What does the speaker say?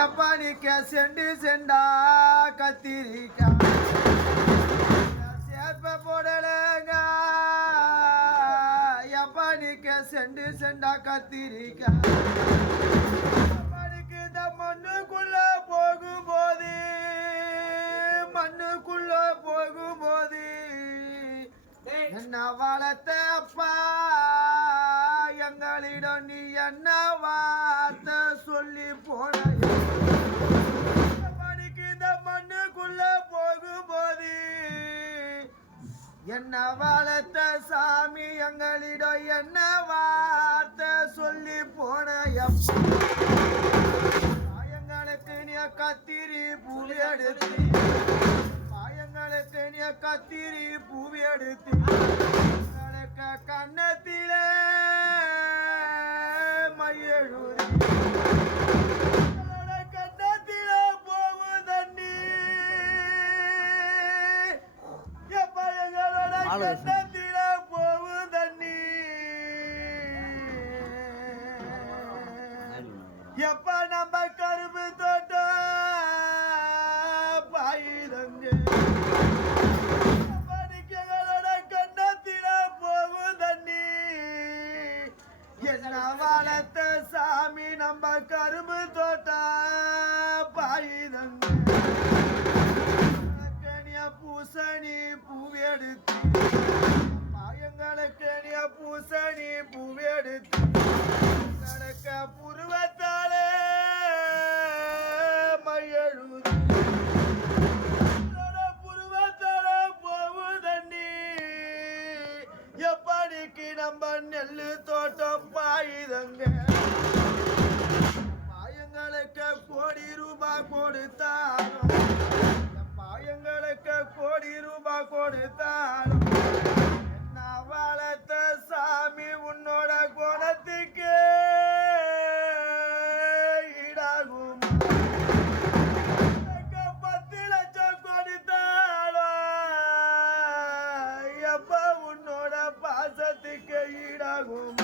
எப்பனிக்க cent செண்டா கத்திரிக்கா சேர்ப்ப போடலங்க எப்பனிக்க cent செண்டா கத்திரிக்கா இந்த மண்ணுக்குள்ள போகும்போது என்ன வளர்த்த அப்பா எங்களிடம் நீ என்ன வார்த்தை சொல்லி போன இந்த மண்ணுக்குள்ள போகும்போது என்ன வளர்த்த சாமி எங்களிடம் என்ன வார்த்தை சொல்லி போன பாயங்களுக்கு நீ கத்திரி பூவி எடுத்து பாயங்களுக்கு நீ கத்திரி பூவி எடுத்து கண்ணத்திலே மையெழுதி கண்ணத்திலே போகும் தண்ணி எங்களோட கண்ணத்திலே போகும் தண்ணி எப்ப நம்ம கரும்பு தோட்டம் பாயுதங்க வளர்த்த சாமி நம்ம கரும்பு தோட்டா பாயுதங்க பூசணி பூவெடுத்து பாயங்களுக்கு பூசணி பூவெடுத்து நடக்க புருவத்தாலே மையெழுதி புருவத்தால போவுதண்ணி எப்படிக்கு நம்ம நெல்லு தோட்டம் பாயுதங்க பாயங்களுக்கு கோடி ரூபாய் கொடுத்தாலும் பாயங்களுக்கு கோடி ரூபாய் கொடுத்தாலும் என்ன வளர்த்த சாமி உன்னோட குணத்துக்கு ஈடாகும் 10 லட்சம் கொடுத்தாலும் எப்ப உன்னோட பாசத்துக்கு ஈடாகும்